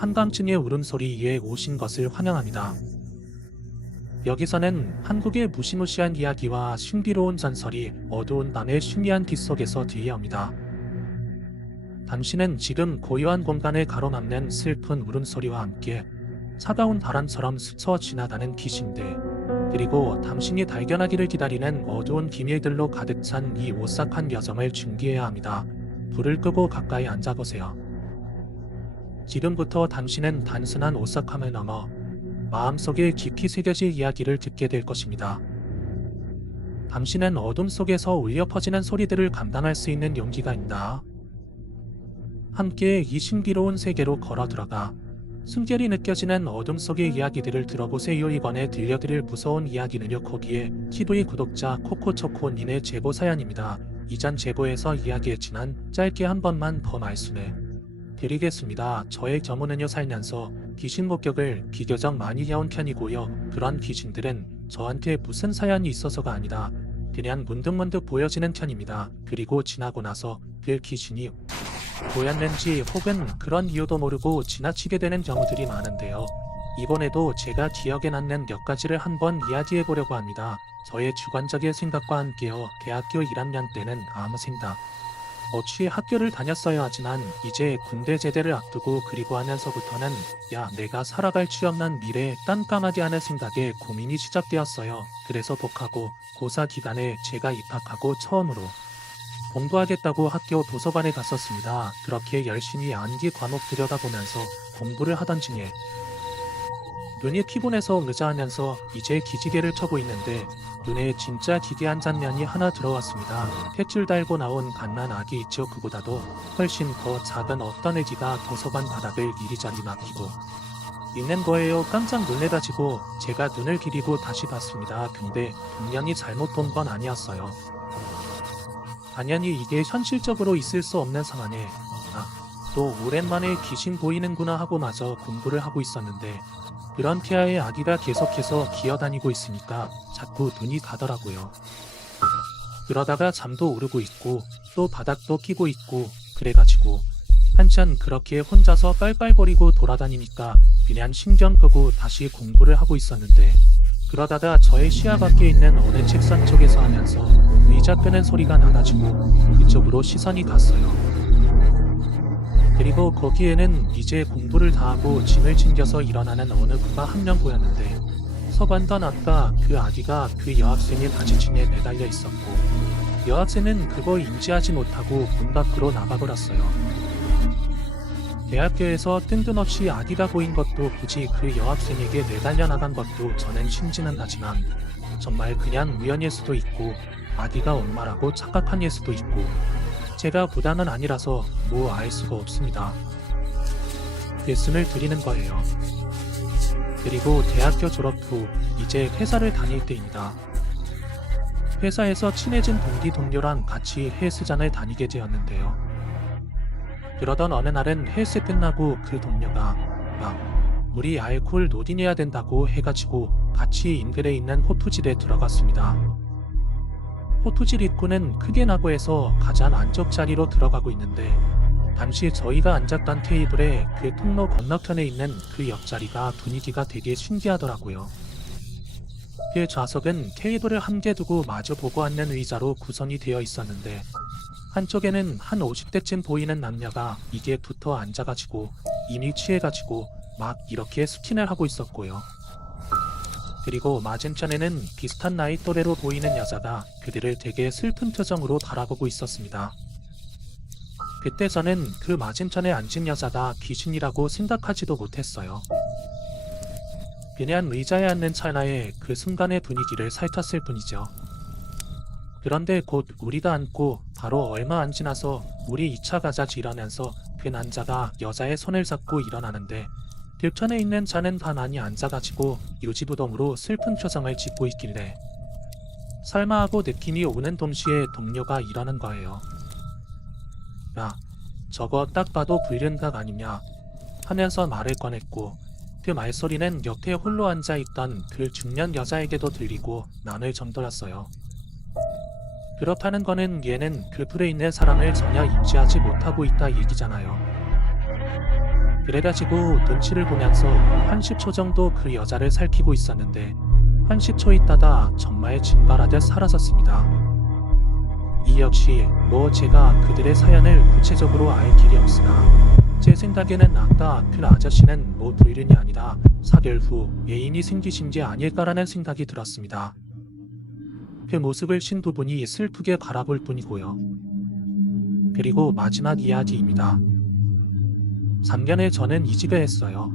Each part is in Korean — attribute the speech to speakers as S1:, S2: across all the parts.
S1: 한강증의 울음소리에 오신 것을 환영합니다. 여기서는 한국의 무시무시한 이야기와 신비로운 전설이 어두운 밤의 신비한 뒷속에서 들려옵니다. 당신은 지금 고요한 공간을 가로막는 슬픈 울음소리와 함께 차가운 바람처럼 스쳐 지나가는 귀신들 그리고 당신이 발견하기를 기다리는 어두운 비밀들로 가득 찬 이 오싹한 여정을 준비해야 합니다. 불을 끄고 가까이 앉아보세요. 지금부터 당신은 단순한 오싹함을 넘어 마음속에 깊이 새겨질 이야기를 듣게 될 것입니다. 당신은 어둠 속에서 울려 퍼지는 소리들을 감당할 수 있는 용기가 있다. 함께 이 신비로운 세계로 걸어 들어가 숨결이 느껴지는 어둠 속의 이야기들을 들어보세요. 이번에 들려드릴 무서운 이야기는요. 거기에 키도이 구독자 코코초코님의 제보 사연입니다. 이전 제보에서 이야기했지만 짧게 한 번만 더 말씀해 드리겠습니다. 저의 경우는요 살면서 귀신 목격을 비교적 많이 해온 편이고요. 그런 귀신들은 저한테 무슨 사연이 있어서가 아니라 그냥 문득문득 보여지는 편입니다. 그리고 지나고 나서 그 귀신이 보였는지 혹은 그런 이유도 모르고 지나치게 되는 경우들이 많은데요. 이번에도 제가 기억에 남는 몇 가지를 한번 이야기해 보려고 합니다. 저의 주관적인 생각과 함께요. 대학교 1학년 때는 아무 생각 없이 학교를 다녔어야 하지만 이제 군대 제대를 앞두고 그리고 하면서부터는 야 내가 살아갈 취업난 미래에 깜깜하게 하는 생각에 고민이 시작되었어요. 그래서 독하고 고사 기간에 제가 입학하고 처음으로 공부하겠다고 학교 도서관에 갔었습니다. 그렇게 열심히 암기 과목 들여다보면서 공부를 하던 중에 눈이 피곤해서 의자하면서 이제 기지개를 쳐고 있는데 눈에 진짜 기괴한 장면이 하나 들어왔습니다. 탯줄 달고 나온 갓난 아기 있죠. 그보다도 훨씬 더 작은 어떤 애기가 도서관 바닥을 이리저리 막히고 있는 거예요. 깜짝 놀래가지고 제가 눈을 기리고 다시 봤습니다. 근데 분명히 잘못 본 건 아니었어요. 당연히 이게 현실적으로 있을 수 없는 상황에 아, 또 오랜만에 귀신 보이는구나 하고 마저 공부를 하고 있었는데 그런 피아의 아기가 계속해서 기어다니고 있으니까 자꾸 눈이 가더라고요. 그러다가 잠도 오르고 있고 또 바닥도 끼고 있고 그래가지고 한참 그렇게 혼자서 빨빨거리고 돌아다니니까 그냥 신경 끄고 다시 공부를 하고 있었는데 그러다가 저의 시야 밖에 있는 어느 책상 쪽에서 하면서 의자 끄는 소리가 나가지고 그쪽으로 시선이 갔어요. 그리고 거기에는 이제 공부를 다 하고 짐을 챙겨서 일어나는 어느 부가 한 명 보였는데 서반던 아까 그 아기가 그 여학생의 바지춤에 매달려 있었고 여학생은 그거 인지하지 못하고 문 밖으로 나가버렸어요. 대학교에서 뜬금없이 아기가 보인 것도 굳이 그 여학생에게 매달려 나간 것도 저는 신지는 하지만 정말 그냥 우연일 수도 있고 아기가 엄마라고 착각한 일 수도 있고 제가 부담은 아니라서 뭐 알 수가 없습니다. 말씀을 드리는 거예요. 그리고 대학교 졸업 후 이제 회사를 다닐 때입니다. 회사에서 친해진 동기 동료랑 같이 헬스장을 다니게 되었는데요. 그러던 어느 날은 헬스 끝나고 그 동료가 막 우리 알콜 노딘해야 된다고 해가지고 같이 인근에 있는 호투질에 들어갔습니다. 입구는 크게 나고 해서 가장 안쪽 자리로 들어가고 있는데 당시 저희가 앉았던 테이블에 그 통로 건너편에 있는 그 옆자리가 분위기가 되게 신기하더라고요. 그 좌석은 테이블을 한 개 두고 마주 보고 앉는 의자로 구성이 되어 있었는데 한쪽에는 한 50대쯤 보이는 남녀가 이게 붙어 앉아가지고 이미 취해가지고 막 이렇게 스킨을 하고 있었고요. 그리고 맞은편에는 비슷한 나이 또래로 보이는 여자가 그들을 되게 슬픈 표정으로 바라보고 있었습니다. 그때 저는 그 맞은편에 앉은 여자가 귀신이라고 생각하지도 못했어요. 그냥 의자에 앉는 찰나에 그 순간의 분위기를 살폈을 뿐이죠. 그런데 곧 우리가 앉고 바로 얼마 안 지나서 우리 2차 가자지 이러면서 그 남자가 여자의 손을 잡고 일어나는데 들편에 있는 자는 가만히 앉아가지고 요지부동으로 슬픈 표정을 짓고 있길래 설마 하고 느낌이 오는 동시에 동료가 일어난 거예요. 야, 저거 딱 봐도 불륜각 아니냐 하면서 말을 꺼냈고 그 말소리는 옆에 홀로 앉아 있던 그 중년 여자에게도 들리고 난을 정돌았어요. 그렇다는 거는 얘는 그 풀에 있는 사람을 전혀 인지하지 못하고 있다 얘기잖아요. 그래가지고 눈치를 보면서 한 10초 정도 그 여자를 살피고 있었는데 한 10초 있다가 정말 증발하듯 사라졌습니다. 이 역시 뭐 제가 그들의 사연을 구체적으로 알 길이 없으나 제 생각에는 아까 그 아저씨는 뭐 불륜이 아니라 사별 후 애인이 생기신 게 아닐까라는 생각이 들었습니다. 그 모습을 신부분이 슬프게 바라볼 뿐이고요. 그리고 마지막 이야기입니다. 3년에 저는 이직을 했어요.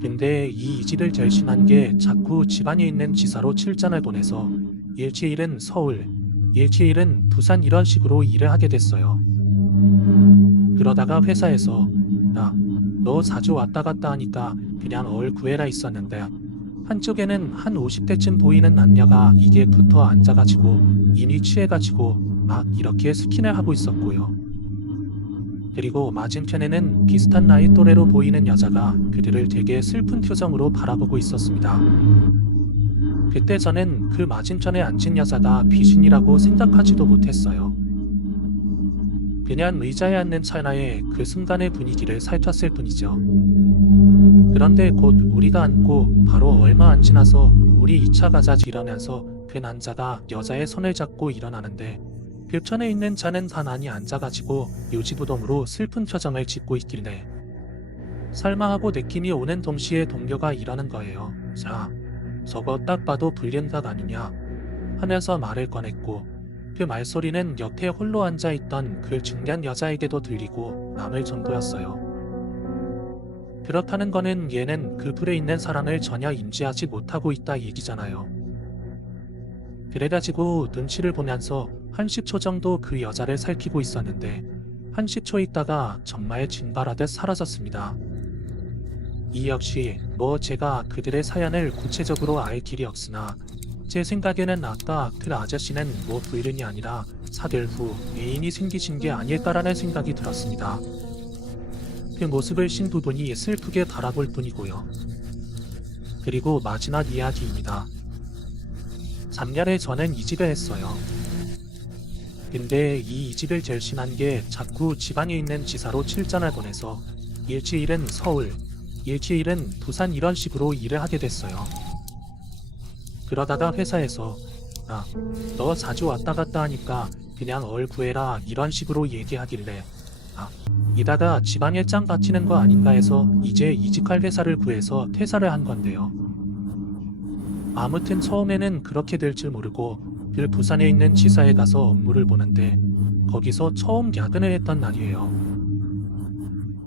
S1: 근데 이 이직을 결심한 게 자꾸 집안에 있는 지사로 출장을 보내서 일주일은 서울, 일주일은 부산 이런 식으로 일을 하게 됐어요. 그러다가 회사에서 야, 너 자주 왔다 갔다 하니까 그냥 얼 구해라 있었는데 한쪽에는 한 50대쯤 보이는 남녀가 이게 붙어 앉아가지고 이미 취해가지고 막 이렇게 스킨을 하고 있었고요. 그리고 맞은편에는 비슷한 나이 또래로 보이는 여자가 그들을 되게 슬픈 표정으로 바라보고 있었습니다. 그때 저는 그 맞은편에 앉은 여자가 귀신이라고 생각하지도 못했어요. 그냥 의자에 앉는 찰나에 그 순간의 분위기를 살폈을 뿐이죠. 그런데 곧 우리가 앉고 바로 얼마 안 지나서 우리 2차 가자 이러면서 그 남자가 여자의 손을 잡고 일어나는데 벽천에 있는 자는 가만히 앉아가지고 요지부동으로 슬픈 표정을 짓고 있길래 설마 하고 느낌이 오는 동시에 동료가 이러는 거예요. 자, 저거 딱 봐도 불륜각 아니냐 하면서 말을 꺼냈고 그 말소리는 옆에 홀로 앉아있던 그 중년 여자에게도 들리고 남을 정도였어요. 그렇다는 거는 얘는 그 불에 있는 사람을 전혀 인지하지 못하고 있다 얘기잖아요. 그래가지고 눈치를 보면서 한 10초 정도 그 여자를 살피고 있었는데 한 10초 있다가 정말 증발하듯 사라졌습니다. 이 역시 뭐 제가 그들의 사연을 구체적으로 알 길이 없으나 제 생각에는 아까 그 아저씨는 뭐 불륜이 아니라 사별 후 애인이 생기신 게 아닐까라는 생각이 들었습니다. 그 모습을 신부분이 슬프게 바라볼 뿐이고요. 그리고 마지막 이야기입니다. 3년에 저는 이직을 했어요. 근데 이 이직을 결심한 게 자꾸 집안에 있는 지사로 출장을 보내서 일주일은 서울, 일주일은 부산 이런 식으로 일을 하게 됐어요. 그러다가 회사에서 아, 너 자주 왔다 갔다 하니까 그냥 얼 구해라 이런 식으로 얘기하길래 아, 이다가 집안 일 장 바치는 거 아닌가 해서 이제 이직할 회사를 구해서 퇴사를 한 건데요. 아무튼 처음에는 그렇게 될 줄 모르고 그 부산에 있는 지사에 가서 업무를 보는데 거기서 처음 야근을 했던 날이에요.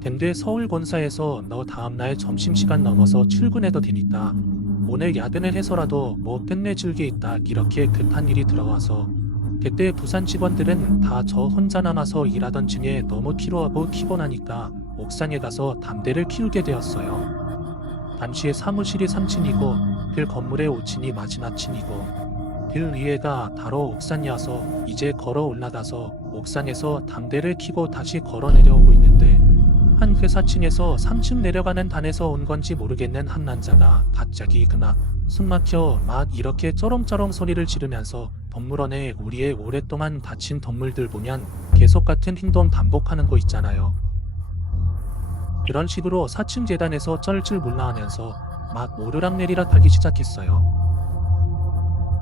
S1: 근데 서울 본사에서 너 다음날 점심시간 넘어서 출근해도 되니까 오늘 야근을 해서라도 뭐 끝내줄 게 있다 이렇게 급한 일이 들어와서 그때 부산 직원들은 다 저 혼자 남아서 일하던 중에 너무 피로하고 피곤하니까 옥상에 가서 담배를 피우게 되었어요. 당시에 사무실이 3층이고 그 건물의 5층이 마지막 층이고 그 위에가 바로 옥산이어서 이제 걸어 올라가서 옥상에서 담배를 키고 다시 걸어 내려오고 있는데 한 회사 층에서 3층 내려가는 단에서 온 건지 모르겠는 한 남자가 갑자기 그막 숨막혀 막 이렇게 쩌렁쩌렁 소리를 지르면서 동물원에 우리의 오랫동안 다친 동물들 보면 계속 같은 행동 반복하는 거 있잖아요. 그런 식으로 4층 계단에서 쩔줄 몰라 하면서 막 오르락내리락 하기 시작했어요.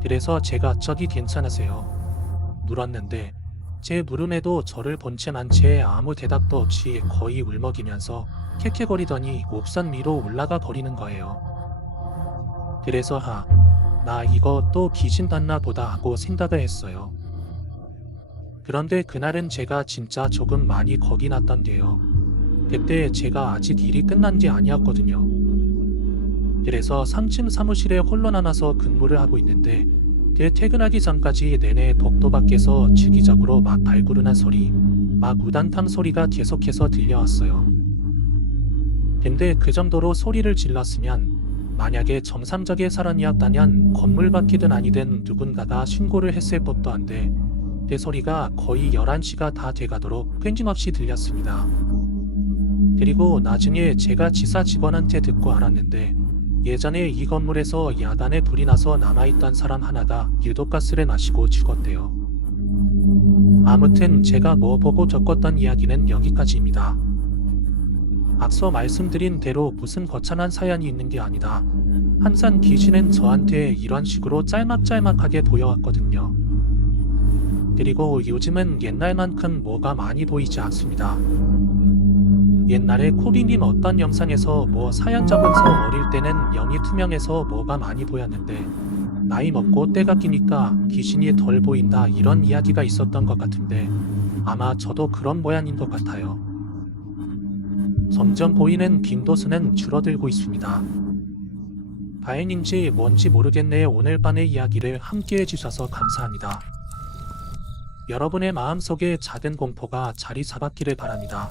S1: 그래서 제가 저기 괜찮으세요? 물었는데 제 물음에도 저를 본 채만 채 아무 대답도 없이 거의 울먹이면서 캐캐거리더니 옥산 위로 올라가 버리는 거예요. 그래서 하, 나 이거 또 귀신 봤나 보다 하고 생각을 했어요. 그런데 그날은 제가 진짜 조금 많이 겁이 났던 게요. 그때 제가 아직 일이 끝난 게 아니었거든요. 그래서 3층 사무실에 홀로 남아서 근무를 하고 있는데 그 퇴근하기 전까지 내내 복도 밖에서 주기적으로 막 발구르는 소리, 막 우단탕 소리가 계속해서 들려왔어요. 근데 그 정도로 소리를 질렀으면 만약에 정상적인 사람이었다면 건물 밖이든 아니든 누군가가 신고를 했을 법도 한데 그 소리가 거의 11시가 다 돼가도록 끊임없이 들렸습니다. 그리고 나중에 제가 지사 직원한테 듣고 알았는데 예전에 이 건물에서 야단에 불이 나서 남아있던 사람 하나가 유독가스를 마시고 죽었대요. 아무튼 제가 뭐 보고 적었던 이야기는 여기까지입니다. 앞서 말씀드린 대로 무슨 거창한 사연이 있는 게 아니다. 항상 귀신은 저한테 이런 식으로 짤막짤막하게 보여왔거든요. 그리고 요즘은 옛날만큼 뭐가 많이 보이지 않습니다. 옛날에 코리님 어떤 영상에서 뭐 사연 적은서 어릴 때는 영이 투명해서 뭐가 많이 보였는데 나이 먹고 때가 끼니까 귀신이 덜 보인다 이런 이야기가 있었던 것 같은데 아마 저도 그런 모양인 것 같아요. 점점 보이는 빈도수는 줄어들고 있습니다. 다행인지 뭔지 모르겠네 오늘 밤의 이야기를 함께 해 주셔서 감사합니다. 여러분의 마음속에 작은 공포가 자리 잡았기를 바랍니다.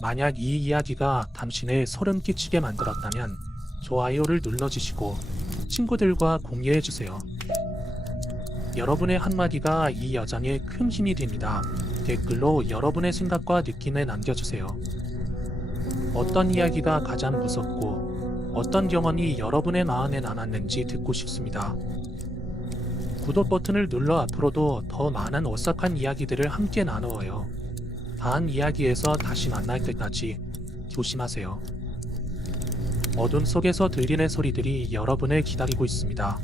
S1: 만약 이 이야기가 당신의 소름 끼치게 만들었다면 좋아요를 눌러주시고 친구들과 공유해주세요. 여러분의 한마디가 이 여장에 큰 힘이 됩니다. 댓글로 여러분의 생각과 느낌을 남겨주세요. 어떤 이야기가 가장 무섭고 어떤 경험이 여러분의 마음에 남았는지 듣고 싶습니다. 구독 버튼을 눌러 앞으로도 더 많은 오싹한 이야기들을 함께 나누어요. 다음 이야기에서 다시 만날 때까지 조심하세요. 어둠 속에서 들리는 소리들이 여러분을 기다리고 있습니다.